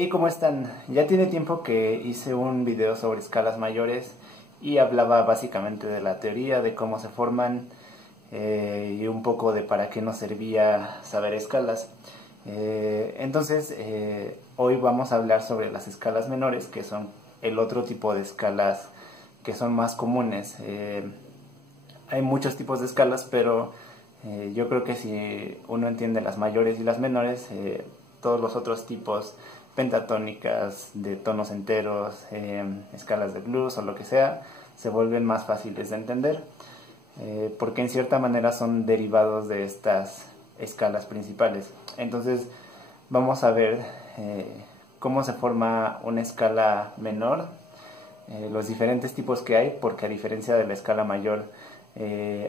Hey, ¿cómo están? Ya tiene tiempo que hice un video sobre escalas mayores y hablaba básicamente de la teoría, de cómo se forman y un poco de para qué nos servía saber escalas. Hoy vamos a hablar sobre las escalas menores, que son el otro tipo de escalas que son más comunes. Hay muchos tipos de escalas, pero yo creo que si uno entiende las mayores y las menores, todos los otros tipos, pentatónicas, de tonos enteros, escalas de blues o lo que sea, se vuelven más fáciles de entender, porque en cierta manera son derivados de estas escalas principales. Entonces vamos a ver cómo se forma una escala menor, los diferentes tipos que hay, porque a diferencia de la escala mayor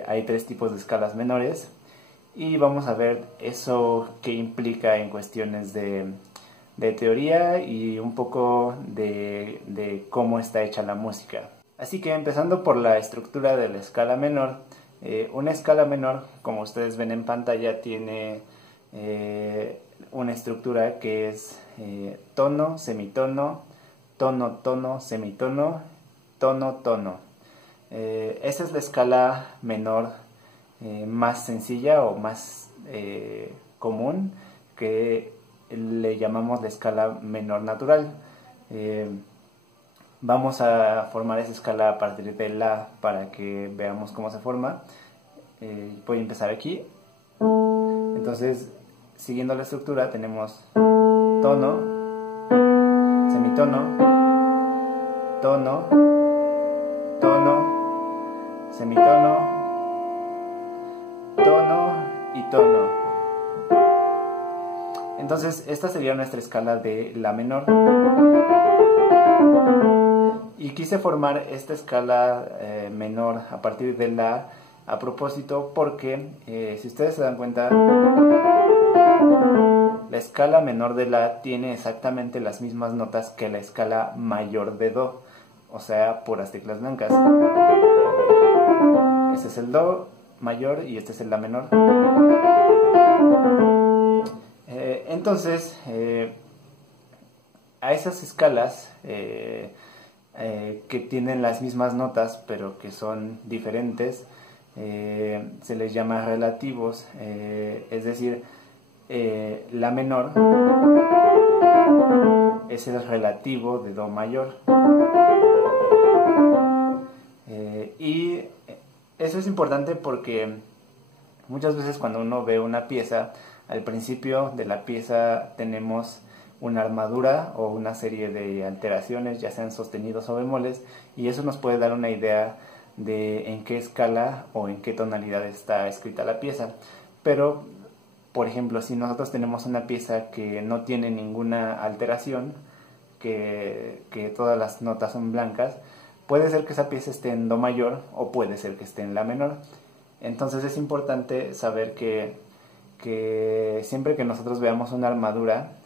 hay tres tipos de escalas menores, y vamos a ver eso que implica en cuestiones de teoría y un poco de cómo está hecha la música. Así que empezando por la estructura de la escala menor, una escala menor, como ustedes ven en pantalla, tiene una estructura que es tono, semitono, tono, tono, semitono, tono, tono. Esa es la escala menor más sencilla o más común, que le llamamos la escala menor natural. Vamos a formar esa escala a partir de la para que veamos cómo se forma. Voy a empezar aquí. Entonces, siguiendo la estructura, tenemos tono, semitono, tono, tono, semitono, tono y tono. Entonces, esta sería nuestra escala de la menor. Y quise formar esta escala menor a partir de la a propósito porque, si ustedes se dan cuenta, la escala menor de la tiene exactamente las mismas notas que la escala mayor de do, o sea, puras teclas blancas. Este es el do mayor y este es el la menor. Entonces, a esas escalas que tienen las mismas notas pero que son diferentes, se les llama relativos, es decir, la menor es el relativo de do mayor. Y eso es importante porque muchas veces cuando uno ve una pieza, al principio de la pieza tenemos una armadura o una serie de alteraciones, ya sean sostenidos o bemoles, y eso nos puede dar una idea de en qué escala o en qué tonalidad está escrita la pieza. Pero, por ejemplo, si nosotros tenemos una pieza que no tiene ninguna alteración, que todas las notas son blancas, puede ser que esa pieza esté en do mayor o puede ser que esté en la menor. Entonces es importante saber que siempre que nosotros veamos una armadura,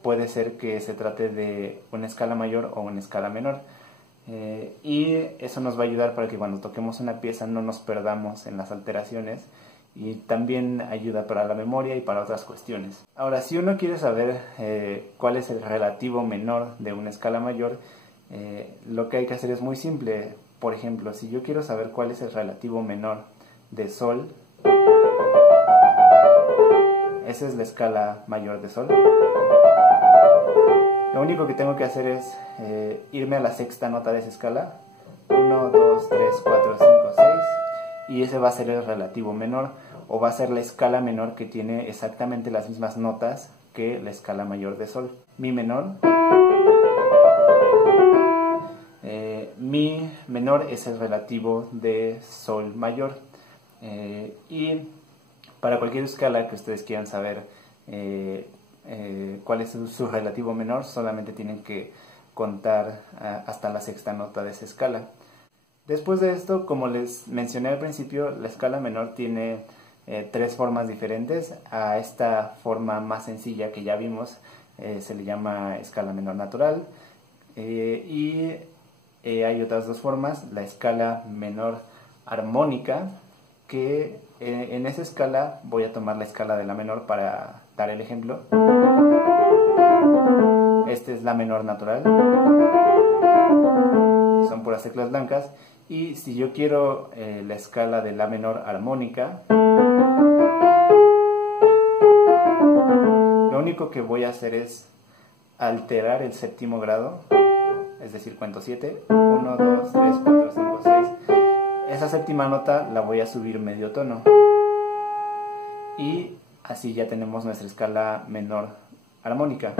puede ser que se trate de una escala mayor o una escala menor. Y eso nos va a ayudar para que cuando toquemos una pieza no nos perdamos en las alteraciones, y también ayuda para la memoria y para otras cuestiones. Ahora, si uno quiere saber cuál es el relativo menor de una escala mayor, lo que hay que hacer es muy simple. Por ejemplo, si yo quiero saber cuál es el relativo menor de sol, esa es la escala mayor de sol. Lo único que tengo que hacer es irme a la sexta nota de esa escala. 1, 2, 3, 4, 5, 6. Y ese va a ser el relativo menor, o va a ser la escala menor que tiene exactamente las mismas notas que la escala mayor de sol. Mi menor. Mi menor es el relativo de sol mayor. Y para cualquier escala que ustedes quieran saber cuál es su relativo menor, solamente tienen que contar hasta la sexta nota de esa escala. Después de esto, como les mencioné al principio, la escala menor tiene tres formas diferentes. A esta forma más sencilla que ya vimos se le llama escala menor natural, y hay otras dos formas: la escala menor armónica, que en esa escala voy a tomar la escala de la menor para dar el ejemplo. Este es la menor natural, son puras teclas blancas. Y si yo quiero la escala de la menor armónica, lo único que voy a hacer es alterar el séptimo grado, es decir, cuento 7, 1, 2, 3, 4, 5, 6. Esa séptima nota la voy a subir medio tono. Y así ya tenemos nuestra escala menor armónica.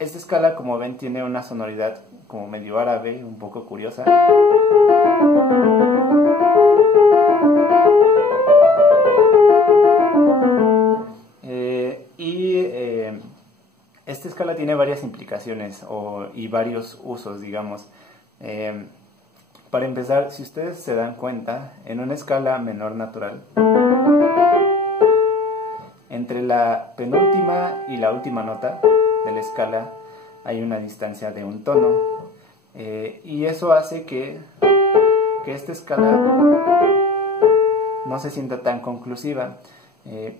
Esta escala, como ven, tiene una sonoridad como medio árabe, un poco curiosa. Esta escala tiene varias implicaciones y varios usos, digamos. Para empezar, si ustedes se dan cuenta, en una escala menor natural, entre la penúltima y la última nota de la escala hay una distancia de un tono, y eso hace que esta escala no se sienta tan conclusiva.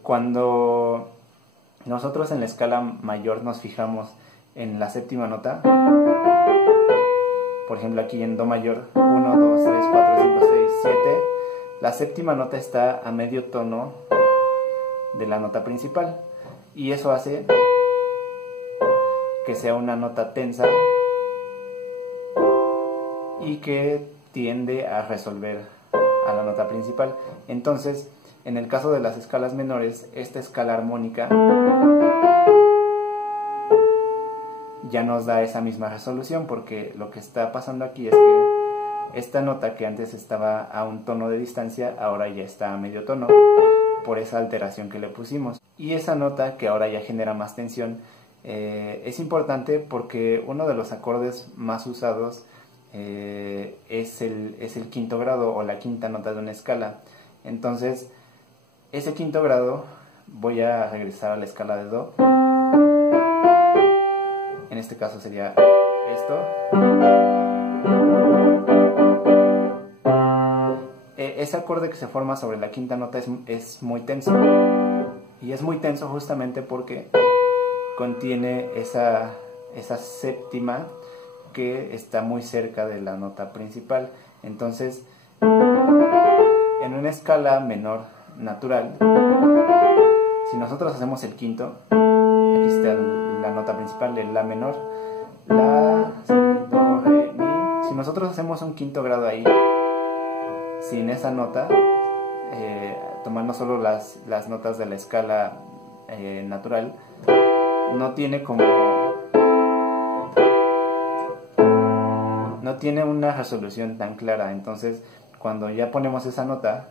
Cuando nosotros en la escala mayor nos fijamos en la séptima nota, por ejemplo aquí en Do mayor, 1, 2, 3, 4, 5, 6, 7, la séptima nota está a medio tono de la nota principal, y eso hace que sea una nota tensa y que tiende a resolver a la nota principal. Entonces, en el caso de las escalas menores, esta escala armónica ya nos da esa misma resolución, porque lo que está pasando aquí es que esta nota que antes estaba a un tono de distancia, ahora ya está a medio tono, por esa alteración que le pusimos. Y esa nota que ahora ya genera más tensión es importante porque uno de los acordes más usados es el quinto grado o la quinta nota de una escala. Entonces, ese quinto grado, voy a regresar a la escala de Do. En este caso sería esto. Ese acorde que se forma sobre la quinta nota es muy tenso. Y es muy tenso justamente porque contiene esa séptima que está muy cerca de la nota principal. Entonces, en una escala menor natural, si nosotros hacemos el quinto, aquí está la nota principal, el La menor, La, Si, Do, Re, Mi. Si nosotros hacemos un quinto grado ahí, sin esa nota, tomando solo las notas de la escala natural, no tiene una resolución tan clara. Entonces, cuando ya ponemos esa nota,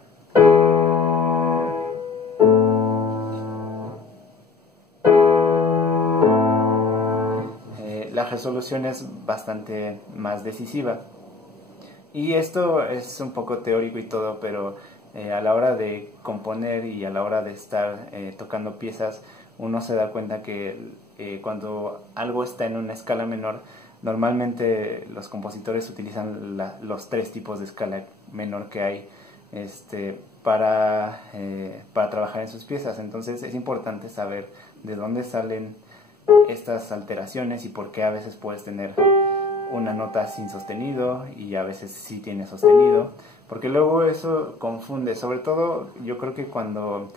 la resolución es bastante más decisiva. Y esto es un poco teórico y todo, pero a la hora de componer y a la hora de estar tocando piezas, uno se da cuenta que cuando algo está en una escala menor, normalmente los compositores utilizan los tres tipos de escala menor que hay para trabajar en sus piezas. Entonces es importante saber de dónde salen estas alteraciones y por qué a veces puedes tener una nota sin sostenido y a veces sí tiene sostenido, porque luego eso confunde. Sobre todo yo creo que cuando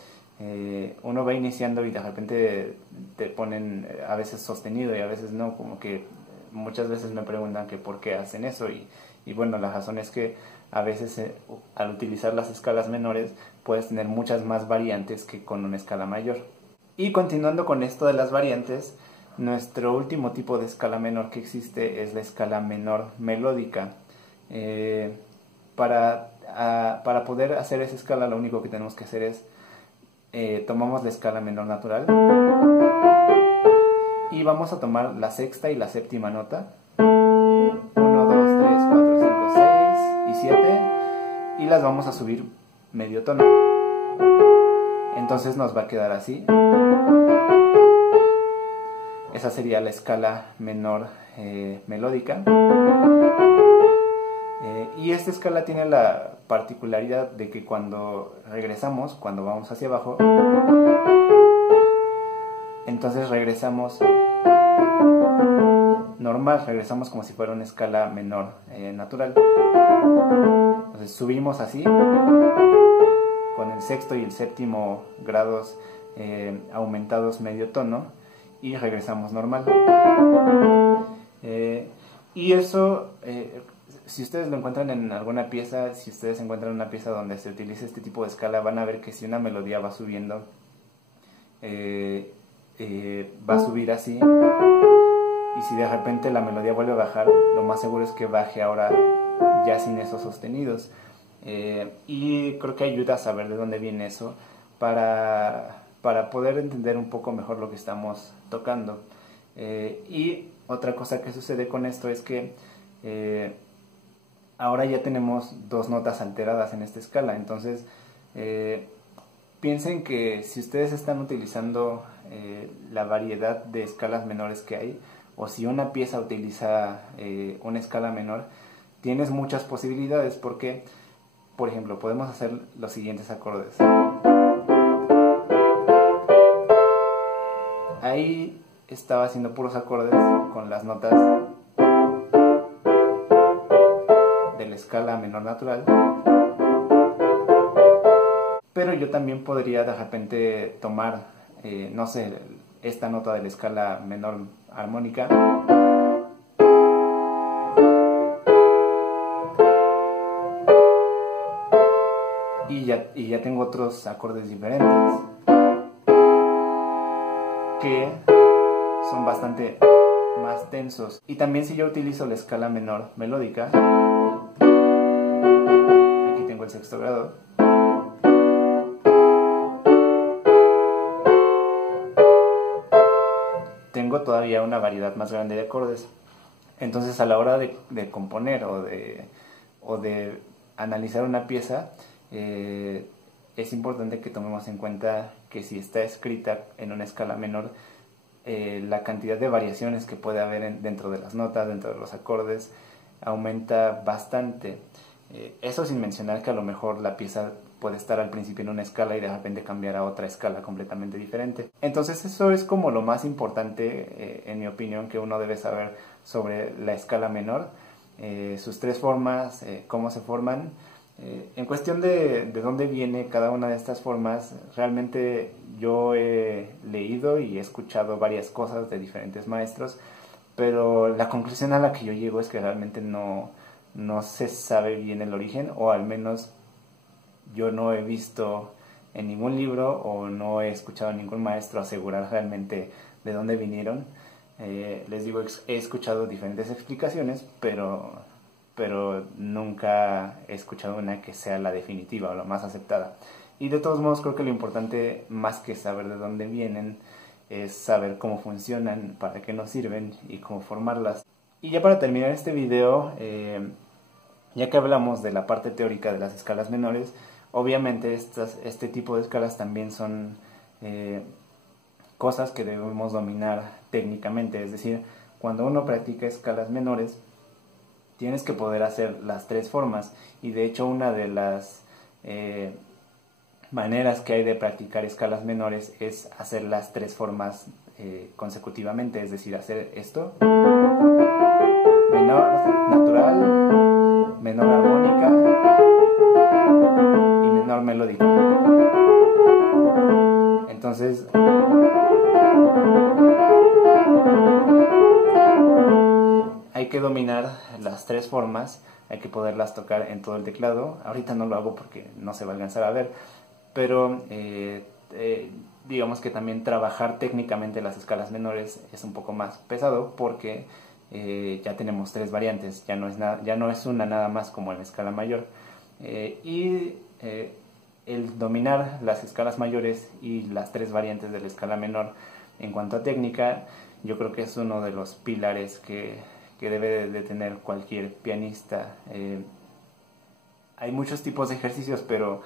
uno va iniciando y de repente te ponen a veces sostenido y a veces no, como que muchas veces me preguntan que por qué hacen eso, y bueno, la razón es que a veces al utilizar las escalas menores puedes tener muchas más variantes que con una escala mayor. Y continuando con esto de las variantes, nuestro último tipo de escala menor que existe es la escala menor melódica. Para poder hacer esa escala, lo único que tenemos que hacer es tomamos la escala menor natural y vamos a tomar la sexta y la séptima nota, 1, 2, 3, 4, 5, 6 y 7, y las vamos a subir medio tono. Entonces nos va a quedar así. Esa sería la escala menor melódica. Y esta escala tiene la particularidad de que cuando regresamos, cuando vamos hacia abajo, entonces regresamos normal, regresamos como si fuera una escala menor natural. Entonces subimos así, con el sexto y el séptimo grados aumentados medio tono, y regresamos normal. Y eso, si ustedes lo encuentran en alguna pieza, si ustedes encuentran una pieza donde se utiliza este tipo de escala, van a ver que si una melodía va subiendo, va a subir así, y si de repente la melodía vuelve a bajar, lo más seguro es que baje ahora ya sin esos sostenidos. Y creo que ayuda a saber de dónde viene eso para poder entender un poco mejor lo que estamos tocando. Y otra cosa que sucede con esto es que ahora ya tenemos dos notas alteradas en esta escala. Entonces piensen que si ustedes están utilizando la variedad de escalas menores que hay, o si una pieza utiliza una escala menor, tienes muchas posibilidades, porque, por ejemplo, podemos hacer los siguientes acordes. Ahí estaba haciendo puros acordes con las notas de la escala menor natural, pero yo también podría de repente tomar, no sé, esta nota de la escala menor armónica y ya tengo otros acordes diferentes que son bastante más tensos. Y también si yo utilizo la escala menor melódica, aquí tengo el sexto grado, tengo todavía una variedad más grande de acordes. Entonces a la hora de componer o de analizar una pieza, es importante que tomemos en cuenta que si está escrita en una escala menor, la cantidad de variaciones que puede haber dentro de las notas, dentro de los acordes, aumenta bastante. Eso sin mencionar que a lo mejor la pieza puede estar al principio en una escala y de repente cambiar a otra escala completamente diferente. Entonces eso es como lo más importante, en mi opinión, que uno debe saber sobre la escala menor, sus tres formas, cómo se forman. En cuestión de dónde viene cada una de estas formas, realmente yo he leído y he escuchado varias cosas de diferentes maestros, pero la conclusión a la que yo llego es que realmente no se sabe bien el origen, o al menos yo no he visto en ningún libro o no he escuchado a ningún maestro asegurar realmente de dónde vinieron. Les digo, he escuchado diferentes explicaciones, pero nunca he escuchado una que sea la definitiva o la más aceptada. Y de todos modos creo que lo importante, más que saber de dónde vienen, es saber cómo funcionan, para qué nos sirven y cómo formarlas. Y ya para terminar este video, ya que hablamos de la parte teórica de las escalas menores, obviamente este tipo de escalas también son cosas que debemos dominar técnicamente. Es decir, cuando uno practica escalas menores, tienes que poder hacer las tres formas, y de hecho una de las maneras que hay de practicar escalas menores es hacer las tres formas consecutivamente, es decir, hacer esto, menor natural, menor armónica y menor melódica. Entonces hay que dominar las tres formas, hay que poderlas tocar en todo el teclado. Ahorita no lo hago porque no se va a alcanzar a ver, pero digamos que también trabajar técnicamente las escalas menores es un poco más pesado, porque ya tenemos tres variantes, ya no es una nada más como en la escala mayor. El dominar las escalas mayores y las tres variantes de la escala menor en cuanto a técnica, yo creo que es uno de los pilares que debe de tener cualquier pianista. Hay muchos tipos de ejercicios, pero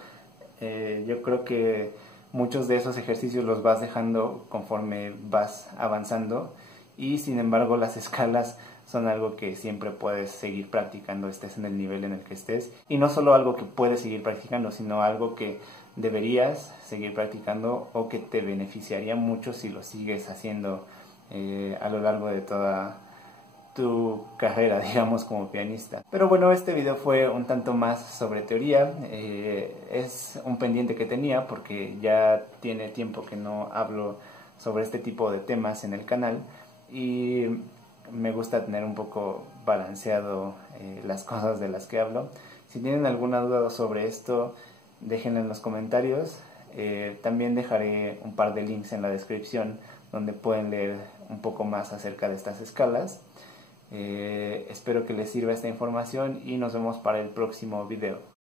yo creo que muchos de esos ejercicios los vas dejando conforme vas avanzando, y sin embargo las escalas son algo que siempre puedes seguir practicando, estés en el nivel en el que estés, y no solo algo que puedes seguir practicando, sino algo que deberías seguir practicando o que te beneficiaría mucho si lo sigues haciendo a lo largo de toda tu carrera, digamos, como pianista. Pero bueno, este video fue un tanto más sobre teoría. Es un pendiente que tenía porque ya tiene tiempo que no hablo sobre este tipo de temas en el canal y me gusta tener un poco balanceado las cosas de las que hablo. Si tienen alguna duda sobre esto, déjenla en los comentarios. También dejaré un par de links en la descripción donde pueden leer un poco más acerca de estas escalas. Espero que les sirva esta información y nos vemos para el próximo video.